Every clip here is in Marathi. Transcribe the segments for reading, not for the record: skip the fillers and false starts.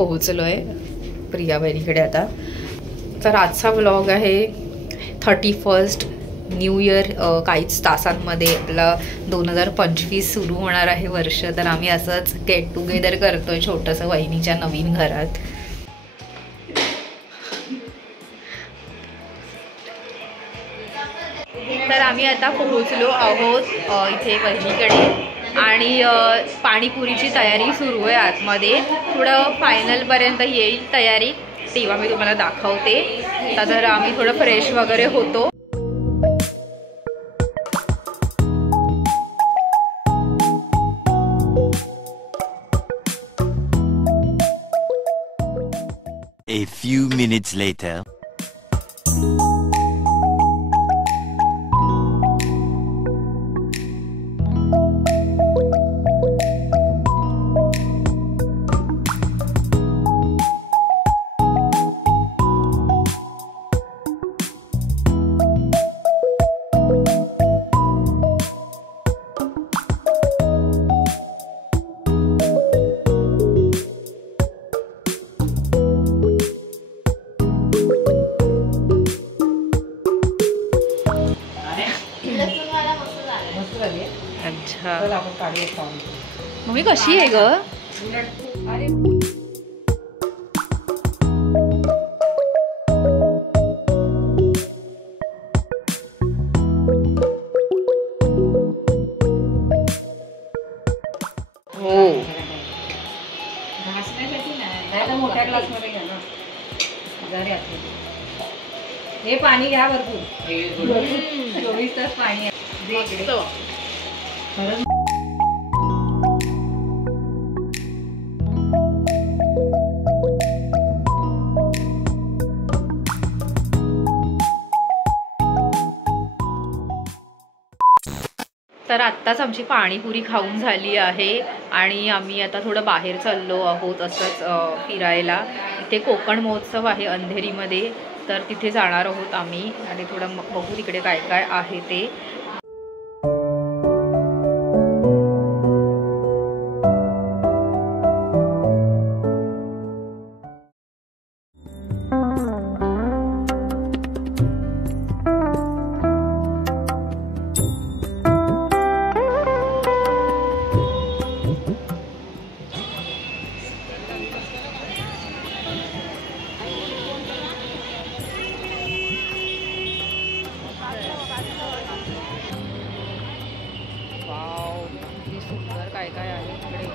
पोहोचलोय प्रिया बहिणीकडे आता। तर आजचा व्लॉग आहे 31st न्यू इयर। काहीच तासांमध्ये आपला 2025 सुरू होणार आहे वर्ष। तर आम्ही असंच गेट टुगेदर करतोय छोटंसं वहिनीच्या नवीन घरात। तर आम्ही आता पोहोचलो आहोत इथे वहिनीकडे आणि पाणीपुरीची तयारी सुरू आहे आतमध्ये। थोडं फायनलपर्यंत येईल तयारी तेव्हा मी तुम्हाला दाखवते। आता जर आम्ही थोडं फ्रेश वगैरे होतो। A few minutes later. अच्छा मम्मी कशी आहे ग? हो मोठ्या ग्लासमध्ये घ्या ना। हे पाणी घ्या भरपूर 24 तास पाणी आहे। तर आत्ताच आमची पाणीपुरी खाऊन झाली आहे आणि आम्ही आता थोडं बाहेर चाललो आहोत असंच फिरायला। इथे कोकण महोत्सव आहे अंधेरीमध्ये, तर तिथे जाणार आहोत आम्ही आणि थोडं बघू तिकडे काय काय आहे ते। सुंदर काय काय आहे इकडे।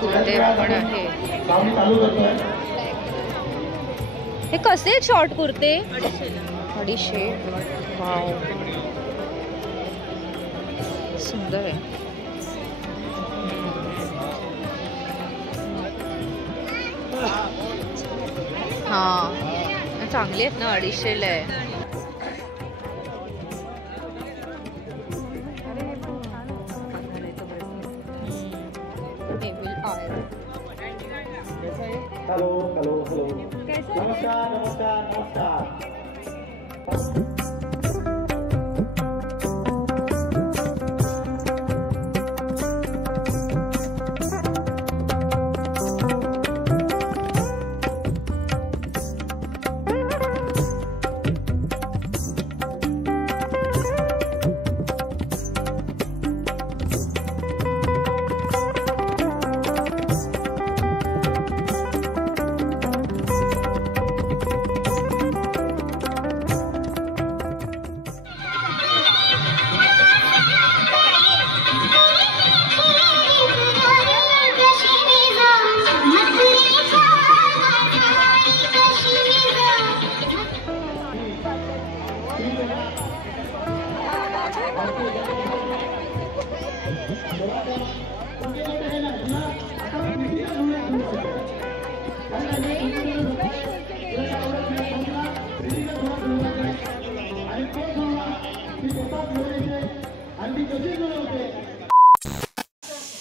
कुर्ते पण आहे। हे कसे आहेत शॉर्ट कुर्ते? 250। वाव सुंदर आहे। हाँ चांगले आहेत ना 250ला आहे। हेलो हेलो हेलो नमस्कार नमस्कार नमस्कार।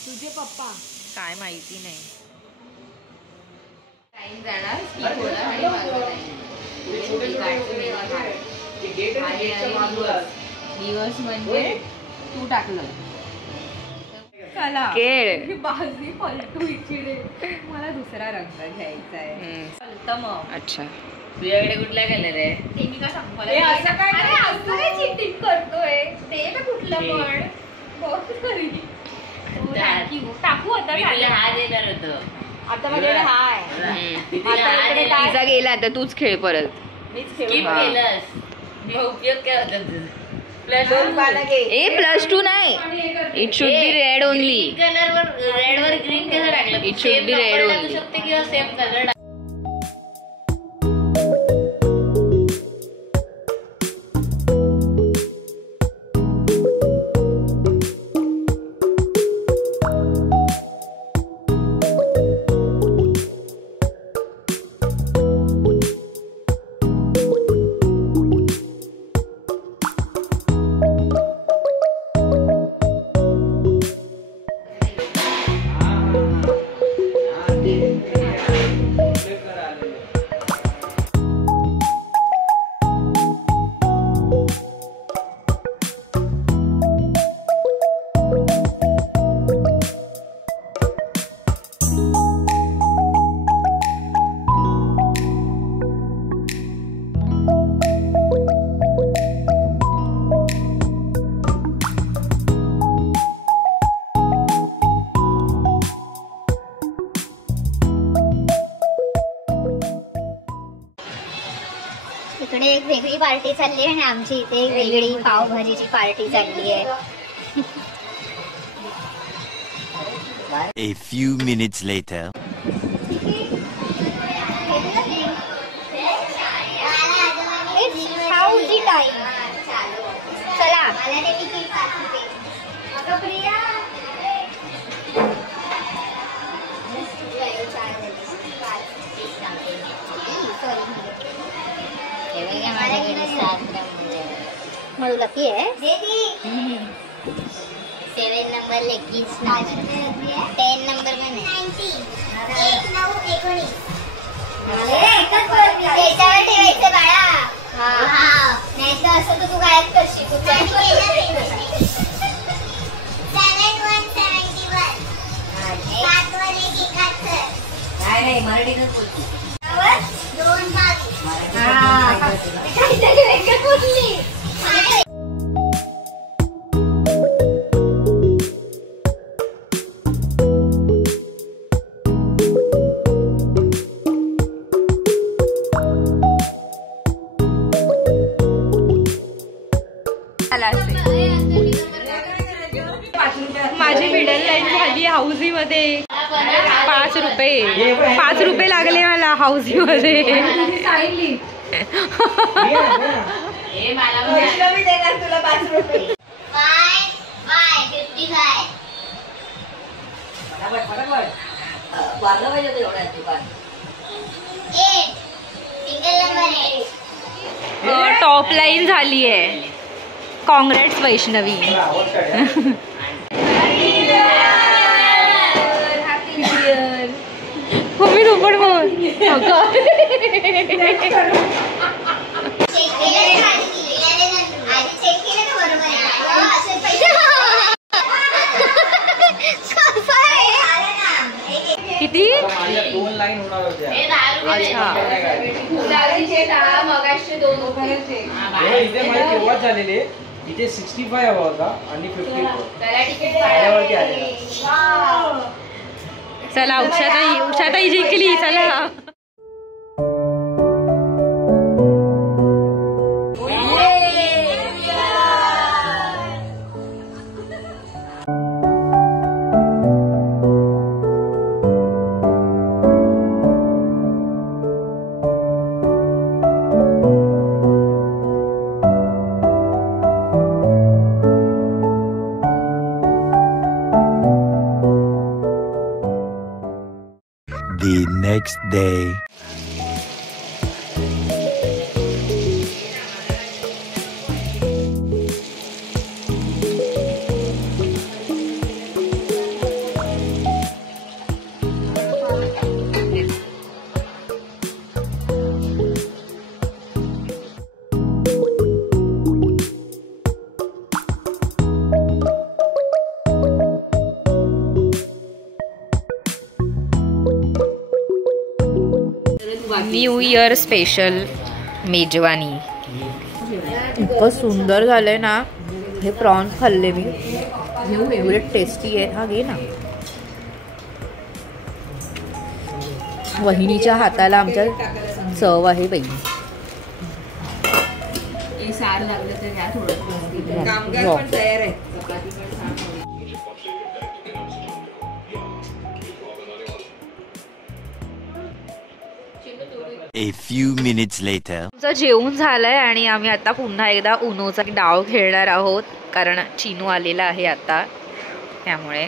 तुझे पप्पा काय माहिती नाही। टाइम जाणार की होणार आणि माझं नाही। दिवस म्हणजे तू टाकलं केळ. भाजी पलटू इकडे मला दुसरा रंग घ्यायचा आहे. अच्छा तुझ्याकडे कुठला कलर आहे? ते मी का सांगू मला असं काय चिटिंग करतोय ते ना कुठलं पण बघ तरी. टाकू आता हा देणार होतो. आता माझ्याकडे हा आहे. तिचा गेला तर तूच खेळ परत. मीच Skip खेळू. केलंस. मग उपयोग काय होता तुझा? +2 नाही. It should be red only. Colour वर रेड वर ग्रीन कसं टाकलं? It should be red टाकू only. शकते किंवा सेम कलर इकडे एक वेगळी पार्टी चालली आहे आणि आमची इथे एक वेगळी पावभाजीची पार्टी चालली आहे. A few minutes later. It's howdy time. चला मला लकी आहे. 7 नंबर लेगीज 10 नंबर में त्याच्यावर ठेवायचं बाळा. नाही तर असं तर तू गायब करशील. नाही मराठीतच बोलतो. 2 भाग. माझी मिडल लाईन झाली हाऊसी मध्ये. 5 रुपये 5 रुपये लागले मला हाऊसी मध्ये. हे मला मी देणार तुला 5 रुपये. 8 टॉप लाईन झाली आहे. काँग्रेट्स वैष्णवी. मम्मी तू पण बोल. किती? 2 लाईन होणार होत्या. इथे माझी केव्हाच झालेली. इथे 65 हवा होता आणि 54 आल्यावरती आलेला. चला उषाताई जिंकली. चला The next day. New year special मेजवानी. इतकं सुंदर झालंय ना हे. प्रॉन्स खाल्ले मी, घेऊ एवढे टेस्टी आहेत. हा घे ना. वहिनीच्या हाताला आमच्या चव आहे बाई. सार लागलं तर घ्या थोडं. कामगार पण तयार आहे. A few minutes later. आमचं जेवण झालंय आणि आम्ही आता पुन्हा एकदा उनोचा डाव खेळणार आहोत, कारण चिनू आलेला आहे आता, त्यामुळे.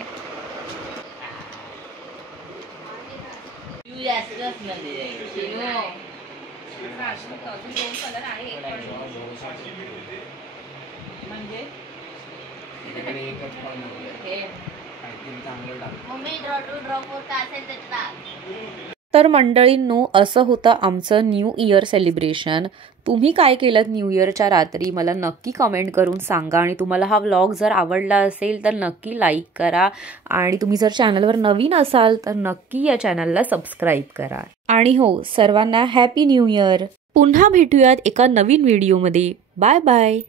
तर मंडळींनो, असं होतं आमचं न्यू इयर सेलिब्रेशन. तुम्ही काय केलं न्यू इयरच्या रात्री मला नक्की कमेंट करून सांगा. आणि तुम्हाला हा व्लॉग जर आवडला असेल तर नक्की लाईक करा. आणि तुम्ही जर चॅनलवर नवीन असाल तर नक्की या चॅनलला सबस्क्राईब करा. आणि हो, सर्वांना हॅपी न्यू इयर. पुन्हा भेटूयात एका नवीन व्हिडिओमध्ये. Bye bye.